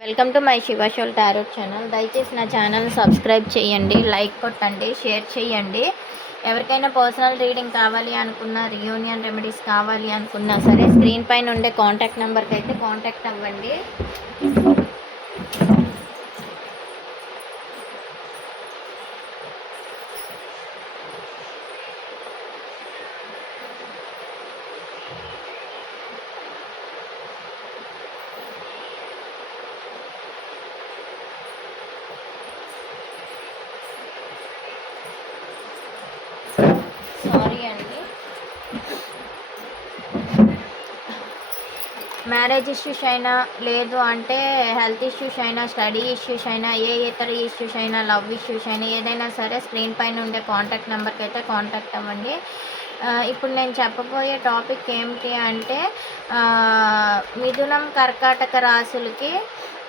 Welcome to my శివశోల్ tarot channel దయచేసి నా ఛానల్ సబ్స్క్రైబ్ చేయండి లైక్ కొట్టండి షేర్ చేయండి. ఎవరికైనా పర్సనల్ రీడింగ్ కావాలి అనుకున్నా రియూనియన్ రెమెడీస్ కావాలి అనుకున్నా సరే స్క్రీన్ పైన ఉండే కాంటాక్ట్ నెంబర్కి అయితే కాంటాక్ట్ అవ్వండి సారీ అండి మ్యారేజ్ ఇష్యూస్ అయినా లేదు అంటే హెల్త్ ఇష్యూస్ అయినా స్టడీ ఇష్యూస్ అయినా ఏ ఇతర ఇష్యూస్ అయినా లవ్ ఇష్యూస్ అయినా ఏదైనా సరే స్క్రీన్ పైన ఉండే కాంటాక్ట్ నెంబర్కి అయితే కాంటాక్ట్ అవ్వండి. ఇప్పుడు నేను చెప్పబోయే టాపిక్ ఏమిటి అంటే మిథునం కర్కాటక రాశులకి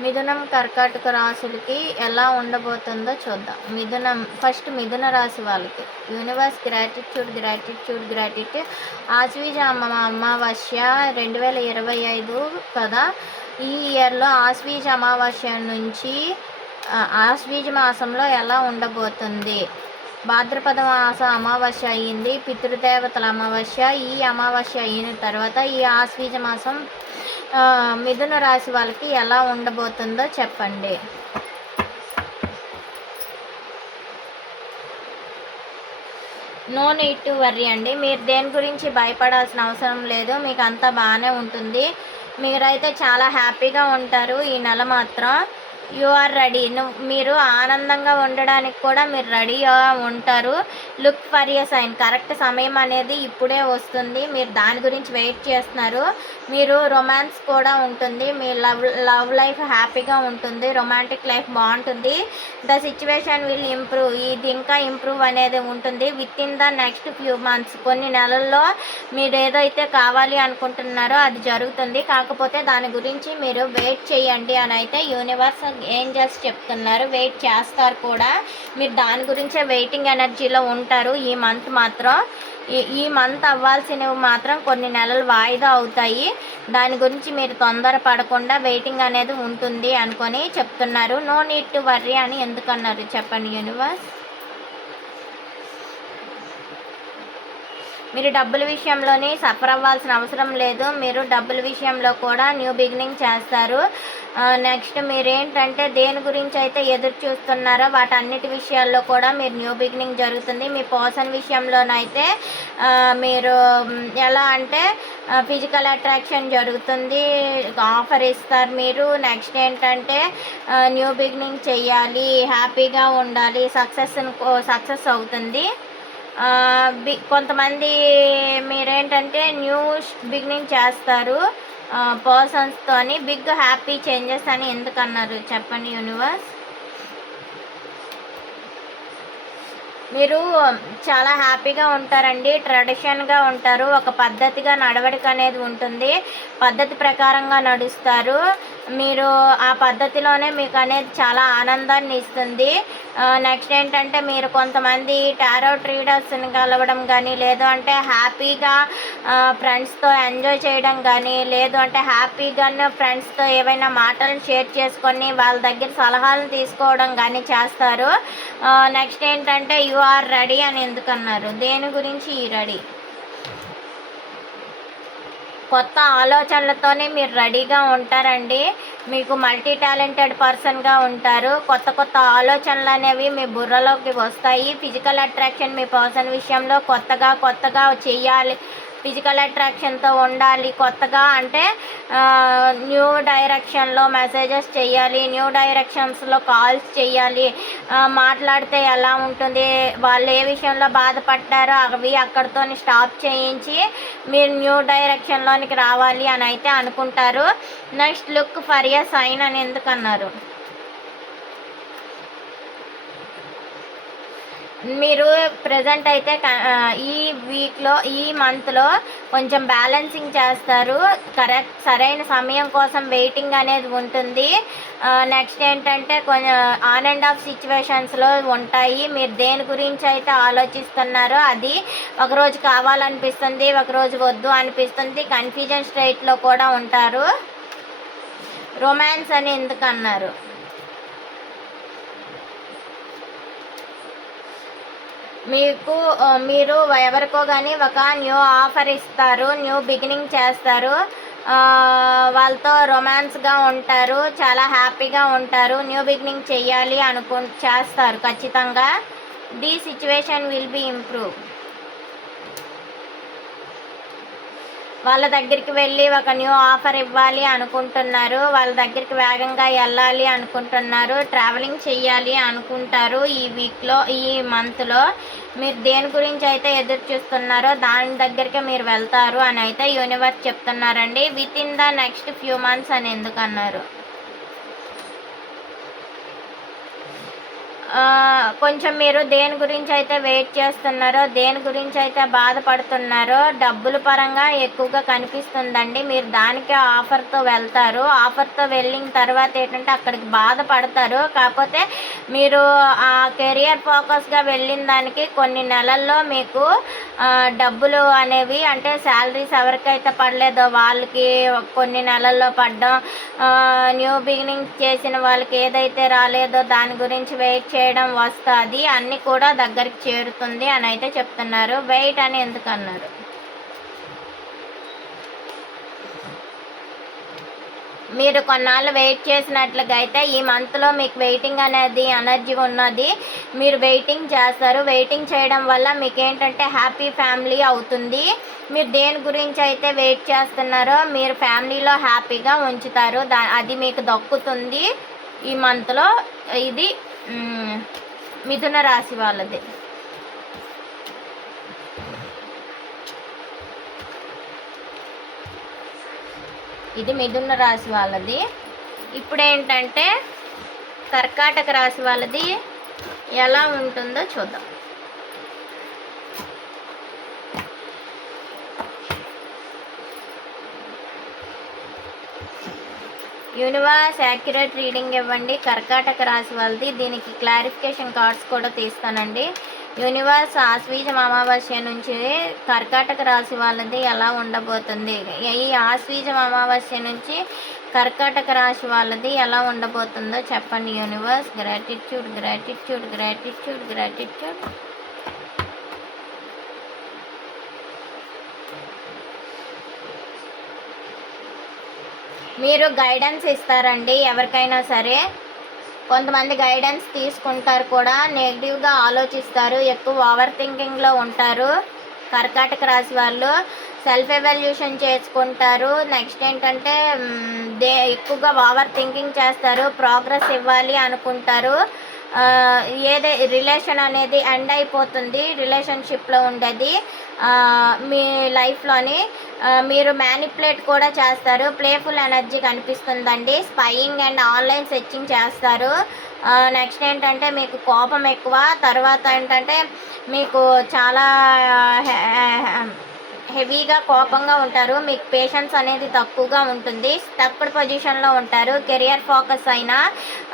మిథునం కర్కాటక రాశులకి ఎలా ఉండబోతుందో చూద్దాం. మిథునం ఫస్ట్ మిథున రాశి వాళ్ళకి. యూనివర్స్ గ్రాటిట్యూడ్ గ్రాటిట్యూడ్ గ్రాటిట్యూడ్ ఆశ్వీజ అమ్మ అమావాస్య రెండు వేల ఇరవై ఐదు కదా? ఈ ఇయర్లో ఆశ్వీజ అమావాస్య నుంచి ఆశ్వీజ మాసంలో ఎలా ఉండబోతుంది? భాద్రపద మాస అమావాస్య అయ్యింది. పితృదేవతల అమావాస్య. ఈ అమావాస్య అయిన తర్వాత ఈ ఆశ్వీజ మాసం మిథున రాశి వాళ్ళకి ఎలా ఉండబోతుందో చెప్పండి. నో నీడ్ టు వర్రీ అండి. మీరు దేని గురించి భయపడాల్సిన అవసరం లేదు. మీకు అంతా బాగానే ఉంటుంది. మీరైతే చాలా హ్యాపీగా ఉంటారు. ఈ నెల మాత్రం యు ఆర్ రెడీ. మీరు ఆనందంగా ఉండడానికి కూడా మీరు రెడీగా ఉంటారు. Look for a sign. Correct సమయం అనేది ఇప్పుడే వస్తుంది. మీరు దాని గురించి వెయిట్ చేస్తున్నారు. మీరు రొమాన్స్ కూడా ఉంటుంది. మీ లవ్ లవ్ లైఫ్ హ్యాపీగా ఉంటుంది. రొమాంటిక్ లైఫ్ బాగుంటుంది. The situation will improve. ఇది ఇంకా ఇంప్రూవ్ అనేది ఉంటుంది. Within the next few months కొన్ని నెలల్లో మీరు ఏదైతే కావాలి అనుకుంటున్నారో అది జరుగుతుంది. కాకపోతే దాని గురించి మీరు వెయిట్ చేయండి అని అయితే యూనివర్స్ ఏంజల్స్ చెప్తున్నారు? వెయిట్ చేస్తారు కూడా. మీరు దాని గురించే వెయిటింగ్ ఎనర్జీలో ఉంటారు. ఈ మంత్ మాత్రం. ఈ మంత్ అవ్వాల్సినవి మాత్రం కొన్ని నెలలు వాయిదా అవుతాయి. దాని గురించి మీరు తొందర పడకుండా వెయిటింగ్ అనేది ఉంటుంది అనుకొని చెప్తున్నారు. నో నీడ్ టు వర్రీ అని ఎందుకన్నారు చెప్పండి యూనివర్స్ మీరు డబ్బుల విషయంలోని సఫర్ అవ్వాల్సిన అవసరం లేదు. మీరు డబ్బుల విషయంలో కూడా న్యూ బిగినింగ్ చేస్తారు. నెక్స్ట్ మీరేంటంటే దేని గురించి అయితే ఎదురు చూస్తున్నారో వాటన్నిటి విషయాల్లో కూడా మీరు న్యూ బిగినింగ్ జరుగుతుంది. మీ పర్సన్ విషయంలోనైతే మీరు ఎలా అంటే ఫిజికల్ అట్రాక్షన్ జరుగుతుంది. ఆఫర్ ఇస్తారు మీరు. నెక్స్ట్ ఏంటంటే న్యూ బిగినింగ్ చేయాలి హ్యాపీగా ఉండాలి. సక్సెస్ సక్సెస్ అవుతుంది. కొంతమంది మీరేంటంటే న్యూ బిగినింగ్ చేస్తారు. పర్సన్స్తోని బిగ్ హ్యాపీ చేంజెస్ అని ఎందుకు అన్నారు చెప్పండి యూనివర్స్. మీరు చాలా హ్యాపీగా ఉంటారండి. ట్రెడిషన్గా ఉంటారు. ఒక పద్ధతిగా నడవడిక అనేది ఉంటుంది. పద్ధతి ప్రకారంగా నడుస్తారు. మీరు ఆ పద్ధతిలోనే మీకు అనేది చాలా ఆనందాన్ని ఇస్తుంది. నెక్స్ట్ ఏంటంటే మీరు కొంతమంది టారో ట్రీడర్స్ని కలవడం కానీ లేదు అంటే హ్యాపీగా ఫ్రెండ్స్తో ఎంజాయ్ చేయడం కానీ లేదు అంటే హ్యాపీగా ఫ్రెండ్స్తో ఏవైనా మాటలను షేర్ చేసుకొని వాళ్ళ దగ్గర సలహాలను తీసుకోవడం కానీ చేస్తారు. నెక్స్ట్ ఏంటంటే యు ఆర్ రెడీ అని ఎందుకన్నారు? దేని గురించి ఈ రెడీ? కొత్త ఆలోచనలతోనే మీరు రెడీగా ఉంటారండి. మీకు మల్టీ టాలెంటెడ్ పర్సన్గా ఉంటారు. కొత్త కొత్త ఆలోచనలు అనేవి మీ బుర్రలోకి వస్తాయి. ఫిజికల్ అట్రాక్షన్ మీ పర్సన్ విషయంలో కొత్తగా కొత్తగా చెయ్యాలి ఫిజికల్ అట్రాక్షన్తో ఉండాలి కొత్తగా అంటే న్యూ డైరెక్షన్లో మెసేజెస్ చేయాలి న్యూ డైరెక్షన్స్లో కాల్స్ చేయాలి మాట్లాడితే ఎలా ఉంటుంది వాళ్ళు ఏ విషయంలో బాధపడ్డారో అవి అక్కడితో స్టాప్ చేయించి మీరు న్యూ డైరెక్షన్లోనికి రావాలి అని అయితే అనుకుంటారు. Next look for a sign అని ఎందుకన్నారు? మీరు ప్రజెంట్ అయితే ఈ వీక్లో ఈ మంత్లో కొంచెం బ్యాలెన్సింగ్ చేస్తారు. కరెక్ట్ సరైన సమయం కోసం వెయిటింగ్ అనేది ఉంటుంది. నెక్స్ట్ ఏంటంటే కొంచెం ఆన్ అండ్ ఆఫ్ సిచ్యువేషన్స్లో ఉంటాయి. మీరు దేని గురించి అయితే ఆలోచిస్తున్నారో అది ఒకరోజు కావాలనిపిస్తుంది ఒకరోజు వద్దు అనిపిస్తుంది. కన్ఫ్యూజన్ స్టేట్లో కూడా ఉంటారు. రొమాన్స్ అని ఎందుకు మీకు మీరు ఎవరికో కానీ ఒక న్యూ ఆఫర్ ఇస్తారు న్యూ బిగినింగ్ చేస్తారు వాళ్ళతో రొమాన్స్గా ఉంటారు చాలా హ్యాపీగా ఉంటారు న్యూ బిగినింగ్ చేయాలి అనుకు చేస్తారు. ఖచ్చితంగా the situation will be improve వాళ్ళ దగ్గరికి వెళ్ళి ఒక న్యూ ఆఫర్ ఇవ్వాలి అనుకుంటున్నారు. వాళ్ళ దగ్గరికి వేగంగా వెళ్ళాలి అనుకుంటున్నారు. ట్రావెలింగ్ చేయాలి అనుకుంటారు. ఈ వీక్లో ఈ మంత్లో మీరు దేని గురించి అయితే ఎదురు చూస్తున్నారో దాని దగ్గరికి మీరు వెళ్తారు అని అయితే యూనివర్స్ చెప్తున్నారండి. Within the next few months అని ఎందుకన్నారు అన్నారు ఆ, కొంచెం మీరు దేని గురించి అయితే వెయిట్ చేస్తున్నారో దేని గురించి అయితే బాధపడుతున్నారో డబ్బుల పరంగా ఎక్కువగా కనిపిస్తుందండి. మీరు దానికి ఆఫర్తో వెళ్తారు. ఆఫర్తో వెళ్ళిన తర్వాత ఏంటంటే అక్కడికి బాధపడతారు. కాకపోతే మీరు ఆ కెరియర్ ఫోకస్గా వెళ్ళిన దానికి కొన్ని నెలల్లో మీకు డబ్బులు అనేవి అంటే శాలరీస్ ఎవరికైతే పడలేదో వాళ్ళకి కొన్ని నెలల్లో పడ్డం న్యూ బిగినింగ్ చేసిన వాళ్ళకి ఏదైతే రాలేదో దాని గురించి వెయిట్ చేయడం చేయడం వస్తుంది అన్నీ కూడా దగ్గరికి చేరుతుంది అని అయితే చెప్తున్నారు. వెయిట్ అని ఎందుకు అన్నారు? మీరు కొన్నాళ్ళు వెయిట్ చేసినట్లుగా అయితే ఈ మంత్లో మీకు వెయిటింగ్ అనేది ఎనర్జీ ఉన్నది. మీరు వెయిటింగ్ చేస్తారు. వెయిటింగ్ చేయడం వల్ల మీకు ఏంటంటే హ్యాపీ ఫ్యామిలీ అవుతుంది. మీరు దేని గురించి అయితే వెయిట్ చేస్తున్నారో మీరు ఫ్యామిలీలో హ్యాపీగా ఉంచుతారు. దా అది మీకు దక్కుతుంది ఈ మంత్లో. ఇది మిథున రాశి వాళ్ళది. ఇది మిథున రాశి వాళ్ళది. ఇప్పుడు ఏంటంటే కర్కాటక రాశి వాళ్ళది ఎలా ఉంటుందో చూద్దాం. యూనివర్స్ యాక్యురేట్ రీడింగ్ ఇవ్వండి. కర్కాటక రాశి వాళ్ళది. దీనికి క్లారిఫికేషన్ కార్డ్స్ కూడా తీస్తానండి. యూనివర్స్ ఆశ్వీజం అమావాస్య నుంచి కర్కాటక రాశి వాళ్ళది ఎలా ఉండబోతుంది? ఈ ఆశ్వీజం అమావాస్య నుంచి కర్కాటక రాశి వాళ్ళది ఎలా ఉండబోతుందో చెప్పండి. Universe gratitude gratitude gratitude gratitude మీరు గైడెన్స్ ఇస్తారండి ఎవరికైనా సరే. కొంతమంది గైడెన్స్ తీసుకుంటారు కూడా నెగిటివ్గా ఆలోచిస్తారు ఎక్కువ ఓవర్ థింకింగ్లో ఉంటారు. కర్కాటక రాశి వాళ్ళు సెల్ఫ్ ఎవాల్యూషన్ చేసుకుంటారు. నెక్స్ట్ ఏంటంటే దే ఎక్కువగా ఓవర్ థింకింగ్ చేస్తారు ప్రోగ్రెస్ ఇవ్వాలి అనుకుంటారు. ఏదే రిలేషన్ అనేది ఎండ్ అయిపోతుంది రిలేషన్షిప్లో ఉండేది. మీ లైఫ్లోని మీరు మ్యానిపులేట్ కూడా చేస్తారు. ప్లేఫుల్ ఎనర్జీ కనిపిస్తుందండి. స్పైయింగ్ అండ్ ఆన్లైన్ సెర్చింగ్ చేస్తారు. నెక్స్ట్ ఏంటంటే మీకు కోపం ఎక్కువ. తర్వాత ఏంటంటే మీకు చాలా హెవీగా కోపంగా ఉంటారు. మీకు పేషెన్స్ అనేది తక్కువగా ఉంటుంది. తక్కువ పొజిషన్లో ఉంటారు. కెరియర్ ఫోకస్ అయినా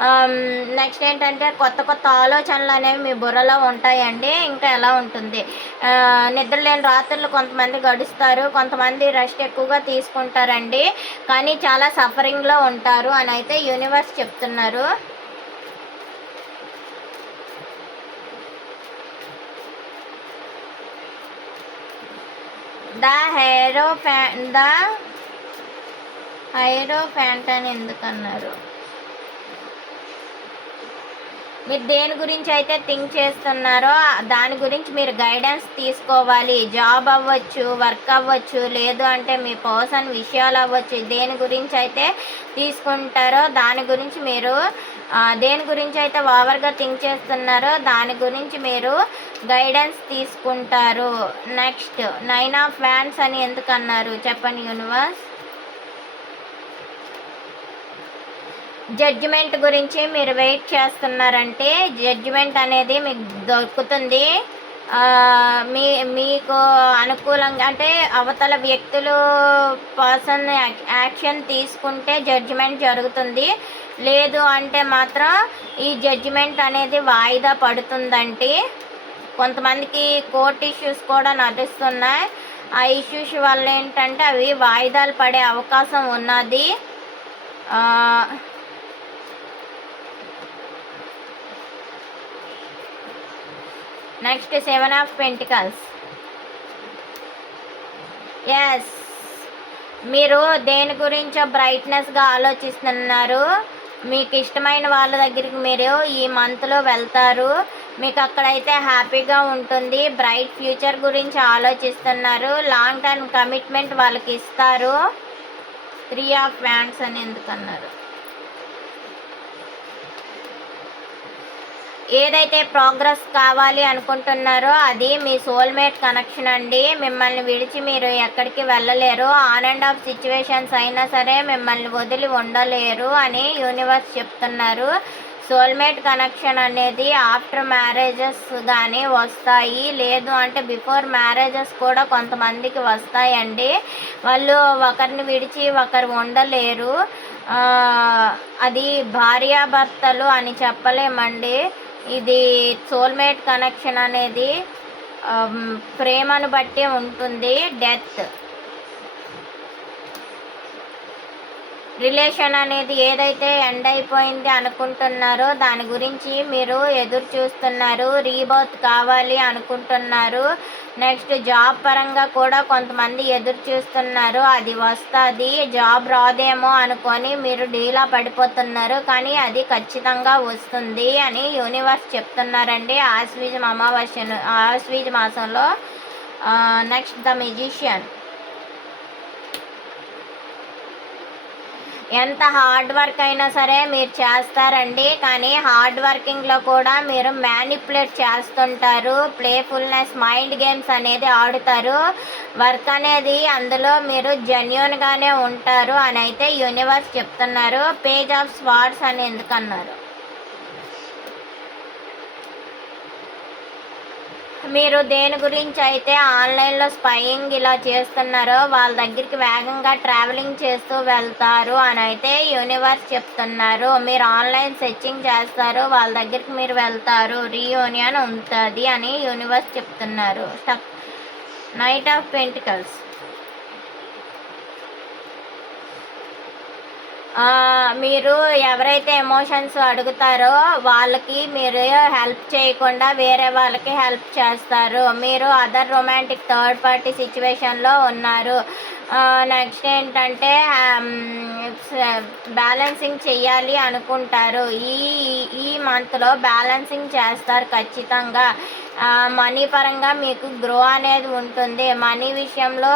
um, నెక్స్ట్ ఏంటంటే కొత్త కొత్త ఆలోచనలు అనేవి మీ బుర్రలో ఉంటాయండి. ఇంకా ఎలా ఉంటుంది? నిద్ర లేని రాత్రులు కొంతమంది గడుస్తారు. కొంతమంది రెస్ట్ ఎక్కువగా తీసుకుంటారండి. కానీ చాలా సఫరింగ్లో ఉంటారు అని అయితే యూనివర్స్ చెప్తున్నారు. The hierophant the hierophant అని ఎందుకన్నారు? మీరు దేని గురించి అయితే థింక్ చేస్తున్నారో దాని గురించి మీరు గైడెన్స్ తీసుకోవాలి. జాబ్ అవ్వచ్చు వర్క్ అవ్వచ్చు లేదు అంటే మీ పర్సన్ విషయాలు అవ్వచ్చు దేని గురించి అయితే తీసుకుంటారో దాని గురించి మీరు దేని గురించి అయితే ఓవర్గా థింక్ చేస్తున్నారో దాని గురించి మీరు గైడెన్స్ తీసుకుంటారు. నెక్స్ట్ నైన్ ఆఫ్ ఫ్యాన్స్ అని ఎందుకన్నారు చెప్పండి యూనివర్స్ జడ్జిమెంట్ గురించి మీరు వెయిట్ చేస్తున్నారంటే జడ్జిమెంట్ అనేది మీకు దొరుకుతుంది. మీ మీకు అనుకూలంగా అంటే అవతల వ్యక్తులు పర్సన్ యాక్షన్ తీసుకుంటే జడ్జిమెంట్ జరుగుతుంది. లేదు అంటే మాత్రం ఈ జడ్జిమెంట్ అనేది వాయిదా పడుతుందండి. కొంతమందికి కోర్ట్ ఇష్యూస్ కూడా నడుస్తున్నాయి. ఆ ఇష్యూస్ వల్ల ఏంటంటే అవి వాయిదాలు పడే అవకాశం ఉన్నది. Next seven of pentacles. Yes మీరు దేని గురించో బ్రైట్నెస్గా ఆలోచిస్తున్నారు? మీకు ఇష్టమైన వాళ్ళ దగ్గరికి మీరు ఈ మంత్లో వెళ్తారు. మీకు అక్కడైతే హ్యాపీగా ఉంటుంది. బ్రైట్ ఫ్యూచర్ గురించి ఆలోచిస్తున్నారు. లాంగ్ టర్మ్ కమిట్మెంట్ వాళ్ళకి ఇస్తారు. త్రీ ఆఫ్ వ్యాండ్స్ అని ఎందుకన్నారు? ఏదైతే ప్రోగ్రెస్ కావాలి అనుకుంటున్నారో అది మీ సోల్మేట్ కనెక్షన్ అండి. మిమ్మల్ని విడిచి మీరు ఎక్కడికి వెళ్ళలేరు. ఆన్ అండ్ ఆఫ్ సిచ్యువేషన్స్ అయినా సరే మిమ్మల్ని వదిలి ఉండలేరు అని యూనివర్స్ చెప్తున్నారు. సోల్మేట్ కనెక్షన్ అనేది ఆఫ్టర్ మ్యారేజెస్ కానీ వస్తాయి. లేదు అంటే బిఫోర్ మ్యారేజెస్ కూడా కొంతమందికి వస్తాయండి. వాళ్ళు ఒకరిని విడిచి ఒకరు ఉండలేరు. అది భార్యాభర్తలు అని చెప్పలేమండి. ఇది సోల్మేట్ కనెక్షన్ అనేది um, ప్రేమను బట్టి ఉంటుంది. డెత్ రిలేషన్ అనేది ఏదైతే ఎండ్ అయిపోయింది అనుకుంటున్నారో దాని గురించి మీరు ఎదురు చూస్తున్నారు. రీబౌత్ కావాలి అనుకుంటున్నారు. నెక్స్ట్ జాబ్ పరంగా కూడా కొంతమంది ఎదురు చూస్తున్నారు. అది వస్తుంది జాబ్ రాదేమో అనుకొని మీరు డీలా పడిపోతున్నారు. కానీ అది ఖచ్చితంగా వస్తుంది అని యూనివర్స్ చెప్తున్నారండి. ఆశ్వీజం అమావాస్య ఆశ్వీజ మాసంలో నెక్స్ట్ ద మెజిషియన్. ఎంత హార్డ్ వర్క్ అయినా సరే మీరు చేస్తారండి. కానీ హార్డ్ వర్కింగ్లో కూడా మీరు మ్యానిపులేట్ చేస్తుంటారు. ప్లేఫుల్నెస్ మైండ్ గేమ్స్ అనేది ఆడుతారు. వర్క్ అనేది అందులో మీరు జెన్యున్గానే ఉంటారు అని అయితే యూనివర్స్ చెప్తున్నారు. పేజ్ ఆఫ్ స్వార్డ్స్ అని ఎందుకన్నారు? మీరు దేని గురించి అయితే ఆన్లైన్లో స్పయింగ్ ఇలా చేస్తున్నారో వాళ్ళ దగ్గరికి వేగంగా ట్రావెలింగ్ చేస్తూ వెళ్తారు అని అయితే యూనివర్స్ చెప్తున్నారు. మీరు ఆన్లైన్ సెర్చింగ్ చేస్తారు వాళ్ళ దగ్గరికి మీరు వెళ్తారు. రీయూనియన్ ఉంటుంది అని యూనివర్స్ చెప్తున్నారు. Knight of pentacles. మీరు ఎవరైతే ఎమోషన్స్ అడుగుతారో వాళ్ళకి మీరు హెల్ప్ చేయకుండా వేరే వాళ్ళకి హెల్ప్ చేస్తారు. మీరు అదర్ రొమాంటిక్ థర్డ్ పార్టీ సిచ్యువేషన్లో ఉన్నారు. నెక్స్ట్ ఏంటంటే um, బ్యాలెన్సింగ్ చేయాలి అనుకుంటారు. ఈ ఈ మంత్లో బ్యాలెన్సింగ్ చేస్తారు ఖచ్చితంగా. మనీ పరంగా మీకు గ్రో అనేది ఉంటుంది. మనీ విషయంలో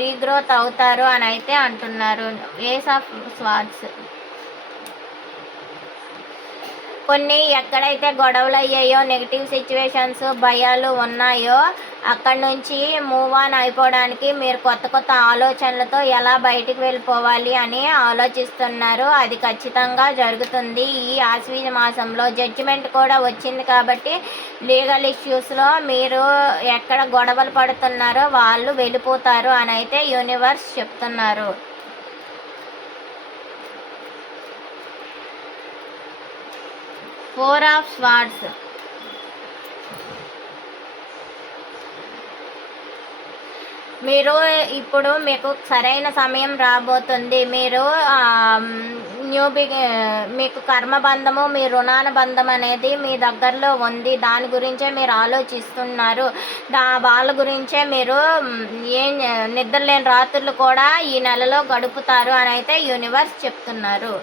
రీగ్రోత్ అవుతారు అని అయితే అంటున్నారు. ఏస్ ఆఫ్ స్వాట్స్ కొన్ని ఎక్కడైతే గొడవలు అయ్యాయో నెగిటివ్ సిచ్యువేషన్స్ భయాలు ఉన్నాయో అక్కడ నుంచి మూవ్ ఆన్ అయిపోవడానికి మీరు కొత్త కొత్త ఆలోచనలతో ఎలా బయటికి వెళ్ళిపోవాలి అని ఆలోచిస్తున్నారు. అది ఖచ్చితంగా జరుగుతుంది. ఈ ఆశ్వీజ మాసంలో జడ్జిమెంట్ కూడా వచ్చింది కాబట్టి లీగల్ ఇష్యూస్లో మీరు ఎక్కడ గొడవలు పడుతున్నారో వాళ్ళు వెళ్ళిపోతారు అని అయితే యూనివర్స్ చెప్తున్నారు. Four of swords. మీరు ఇప్పుడు మీకు సరైన సమయం రాబోతుంది. మీరు న్యూ బిగి మీకు కర్మబంధము మీ రుణానుబంధం అనేది మీ దగ్గరలో ఉంది. దాని గురించే మీరు ఆలోచిస్తున్నారు. దా వాళ్ళ గురించే మీరు ఏం నిద్రలేని రాత్రులు కూడా ఈ నెలలో గడుపుతారు అని అయితే యూనివర్స్ చెప్తున్నారు.